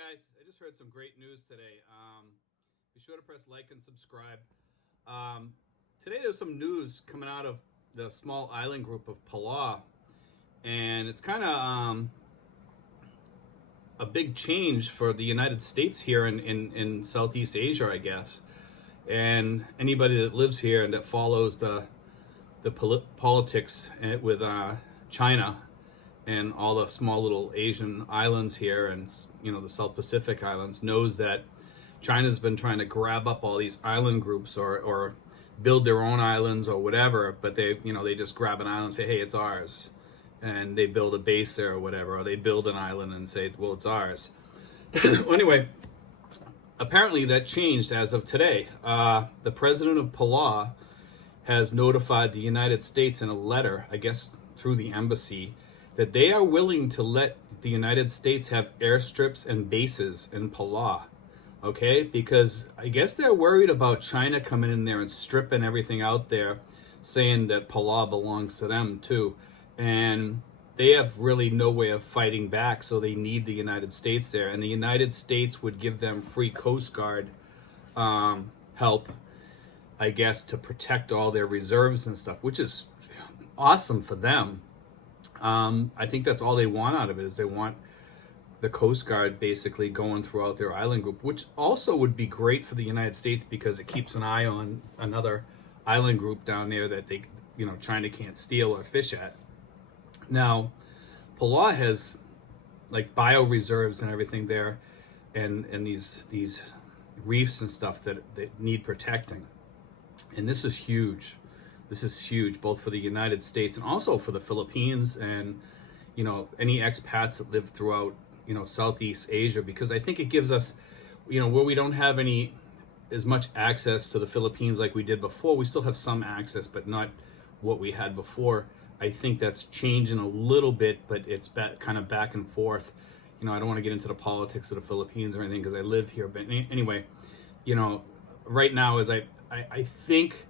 guys, I just heard some great news today. Be sure to press like and subscribe. Today there's some news coming out of the small island group of Palau, and it's kind of a big change for the United States here in Southeast Asia, I guess. And anybody that lives here and that follows the politics with China and all the small little Asian islands here and the South Pacific islands knows that China's been trying to grab up all these island groups or build their own islands or whatever, but they just grab an island and say, hey, it's ours, and they build a base there or whatever, or they build an island and say, well, it's ours. Well, anyway, apparently that changed as of today. The president of Palau has notified the United States in a letter, I guess through the embassy, that they are willing to let the United States have airstrips and bases in Palau. Okay, because I guess they're worried about China coming in there and stripping everything out there, saying that Palau belongs to them too. And they have really no way of fighting back, so they need the United States there. And the United States would give them free Coast Guard help, I guess, to protect all their reserves and stuff, which is awesome for them. I think that's all they want out of it, is they want the Coast Guard basically going throughout their island group, which also would be great for the United States because it keeps an eye on another island group down there that China can't steal or fish at. Now, Palau has like bioreserves and everything there, and these reefs and stuff that need protecting, and this is huge. This is huge, both for the United States and also for the Philippines and any expats that live throughout Southeast Asia, because I think it gives us, where we don't have as much access to the Philippines like we did before. We still have some access, but not what we had before. I think that's changing a little bit, but it's kind of back and forth. I don't want to get into the politics of the Philippines or anything because I live here. But anyway, right now is I think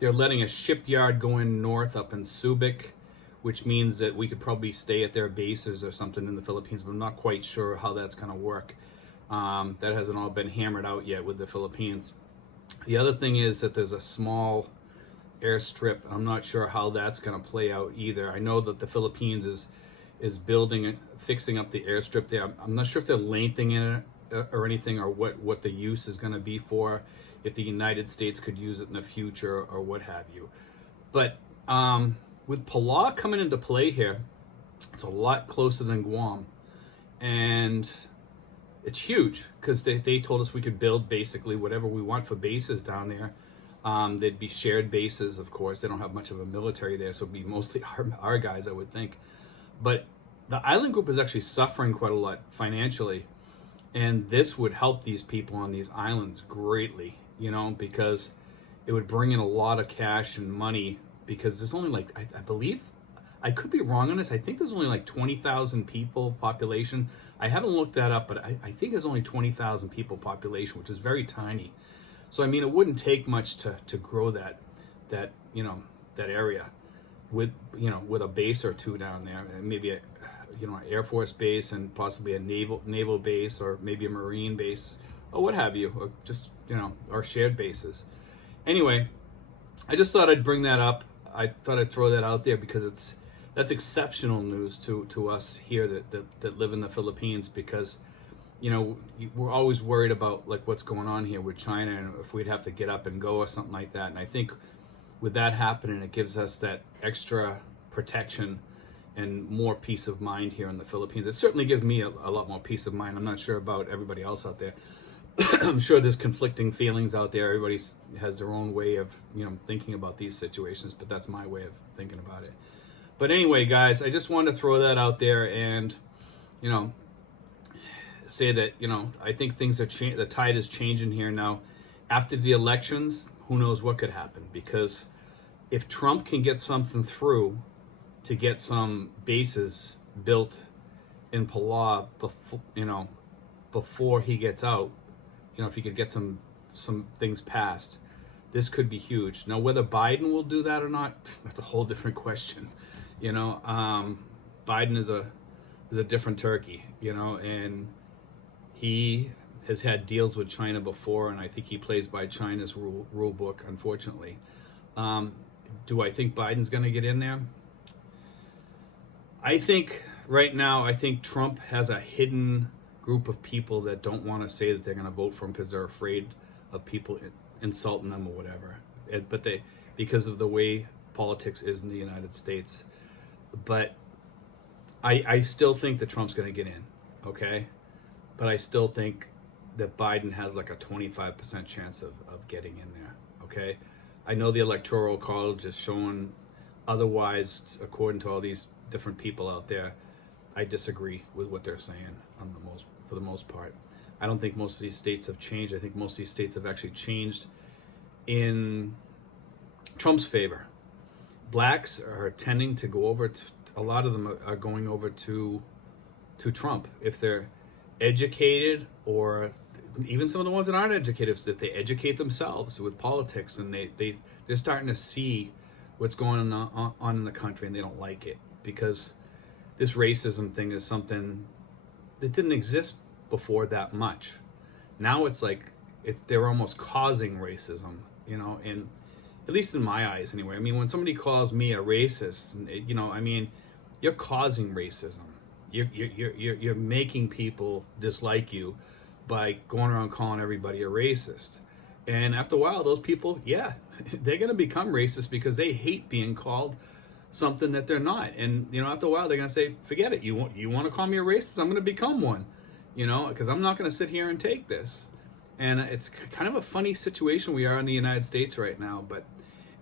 they're letting a shipyard go in north up in Subic, which means that we could probably stay at their bases or something in the Philippines, but I'm not quite sure how that's going to work. That hasn't all been hammered out yet with the Philippines. The other thing is that there's a small airstrip. I'm not sure how that's going to play out either. I know that the Philippines is fixing up the airstrip there. I'm not sure if they're lengthening it or anything, or what the use is going to be for, if the United States could use it in the future or what have you. But with Palau coming into play here, it's a lot closer than Guam, and it's huge because they told us we could build basically whatever we want for bases down there. They'd be shared bases, of course. They don't have much of a military there, so it'd be mostly our guys, I would think. But the island group is actually suffering quite a lot financially, and this would help these people on these islands greatly, because it would bring in a lot of cash and money, because there's only I believe, I could be wrong on this, I think there's only 20,000 people population. I haven't looked that up, but I think there's only 20,000 people population, which is very tiny. So, it wouldn't take much to grow that area with a base or two down there, and maybe an Air Force base and possibly a naval base, or maybe a Marine base or what have you, or just, our shared bases. Anyway, I just thought I'd bring that up. I thought I'd throw that out there because that's exceptional news to us here that live in the Philippines, because we're always worried about what's going on here with China and if we'd have to get up and go or something like that. And I think with that happening, it gives us that extra protection and more peace of mind here in the Philippines. It certainly gives me a lot more peace of mind. I'm not sure about everybody else out there. I'm sure there's conflicting feelings out there. Everybody has their own way of thinking about these situations, but that's my way of thinking about it. But anyway, guys, I just wanted to throw that out there and say that I think things are the tide is changing here now. After the elections, who knows what could happen, because if Trump can get something through to get some bases built in Palau before he gets out, if he could get some things passed, this could be huge. Now, whether Biden will do that or not, that's a whole different question. Biden is a different turkey, and He has had deals with China before, and I think he plays by China's rule book, unfortunately. Do I think Biden's going to get in there? I think right now, I think Trump has a hidden group of people that don't want to say that they're going to vote for him because they're afraid of people insulting them or whatever. But because of the way politics is in the United States. But I still think that Trump's going to get in, okay? But I still think that Biden has like a 25% chance of getting in there, okay? I know the Electoral College is showing otherwise, according to all these different people out there. I disagree with what they're saying for the most part. I don't think most of these states have changed. I think most of these states have actually changed in Trump's favor. Blacks are tending to go over to, a lot of them are going over to Trump if they're educated, or even some of the ones that aren't educated, if they educate themselves with politics, and they're starting to see what's going on in the country, and they don't like it, because this racism thing is something that didn't exist before that much. Now it's like they're almost causing racism, you know, and at least in my eyes anyway. I mean, when somebody calls me a racist, you know, I mean, you're causing racism. You're making people dislike you by going around calling everybody a racist. And after a while, those people, yeah, they're going to become racist because they hate being called something that they're not. And, you know, after a while, they're going to say, forget it. You want to call me a racist? I'm going to become one, you know, because I'm not going to sit here and take this. And it's kind of a funny situation we are in the United States right now. But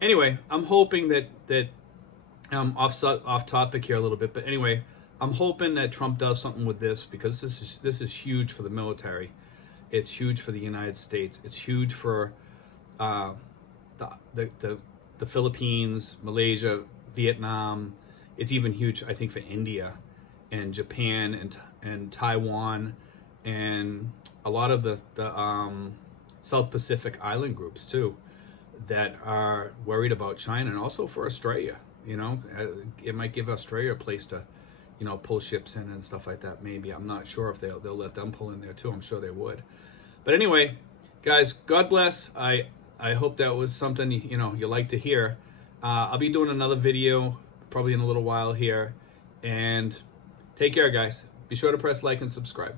anyway, I'm hoping that off topic here a little bit. But anyway, I'm hoping that Trump does something with this, because this is huge for the military. It's huge for the United States. It's huge for the Philippines, Malaysia, Vietnam. It's even huge, I think, for India and Japan and Taiwan and a lot of the South Pacific island groups too, that are worried about China, and also for Australia. You know, it might give Australia a place to, you know, pull ships in and stuff like that. Maybe, I'm not sure if they'll let them pull in there too. I'm sure they would. But anyway, guys, God bless. I hope that was something you know you like to hear. I'll be doing another video probably in a little while here, and take care, guys. Be sure to press like and subscribe.